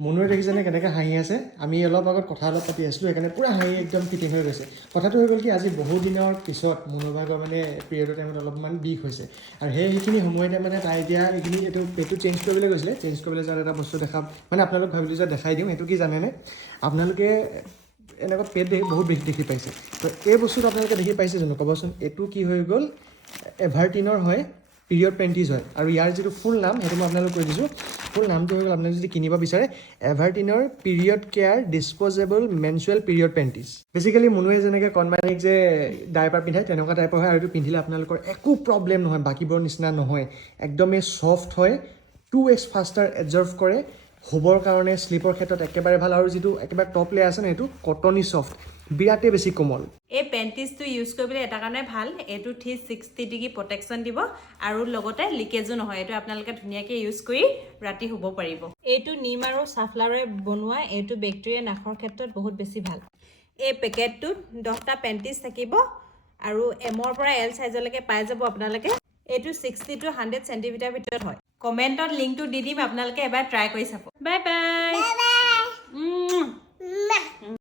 মনুৱে দেখিছেনে কেনেকৈ হাঁহি আছে আমি অলপ আগত কথা অলপ পাতি আছিলোঁ সেইকাৰণে পূৰা হাঁহি একদম ফিটিং হৈ গৈছে কথাটো হৈ গ'ল কি আজি বহু দিনৰ পিছত মনুভাগৰ মানে পিৰিয়ডৰ টাইমত অলপমান বিষ হৈছে আৰু সেইখিনি সময়তে মানে তাই এতিয়া এইখিনি পেটটো চেঞ্জ কৰিবলৈ গৈছিলে চেঞ্জ কৰিবলৈ যাওঁতে এটা বস্তু দেখা মানে আপোনালোক ভাবিলোঁ যে দেখাই দিওঁ সেইটো কি জানেনে আপোনালোকে এনেকুৱা পেট বহুত বেছি দেখি পাইছে তো এই বস্তুটো আপোনালোকে দেখি পাইছে জানো ক'বচোন এইটো কি হৈ গ'ল এভাৰটিনৰ হয় পিৰিয়ড পেণ্টিজ হয় আৰু ইয়াৰ যিটো ফুল নাম সেইটো মই আপোনালোক কৈ দিছোঁ ফুল নামটো হৈ গ'ল আপোনালোকে যদি কিনিব বিচাৰে এভাৰটিনৰ period care disposable menstrual period panties basically মনুৱে যেনেকৈ কণমানিক যে ডাইপাৰ পিন্ধায় তেনেকুৱা টাইপৰ হয় আৰু এইটো পিন্ধিলে আপোনালোকৰ একো প্ৰব্লেম নহয় বাকীবোৰৰ নিচিনা নহয় একদমেই ছফ্ট হয় 2x ফাষ্টাৰ এবজৰ্ভ কৰে শুবৰ কাৰণে শ্লিপৰ ক্ষেত্ৰত একেবাৰে ভাল আৰু যিটো একেবাৰে টপ লেয়াৰ আছে ন সেইটো কটনী ছফ্ট বিৰাটেই বেছি কোমল এই পেণ্টিজটো ইউজ কৰিবলৈ এটা কাৰণে ভাল এইটো 360 ডিগ্ৰী প্ৰটেকশ্যন দিব আৰু লগতে লিকেজো নহয় এইটো আপোনালোকে ধুনীয়াকৈ ইউজ কৰি ৰাতি শুব পাৰিব এইটো নিম আৰু চাফলাৰে বনোৱা এইটো বেক্টেৰিয়া নাশৰ ক্ষেত্ৰত বহুত বেছি ভাল এই পেকেটটোত 10টা পেণ্টিজ থাকিব আৰু এমৰ পৰা এল চাইজলৈকে পাই যাব আপোনালোকে এইটো 60 to 100 চেণ্টিমিটাৰ ভিতৰত হয় কমেণ্টত লিংকটো দি দিম আপোনালোকে এবাৰ ট্ৰাই কৰি চাব বাই বাই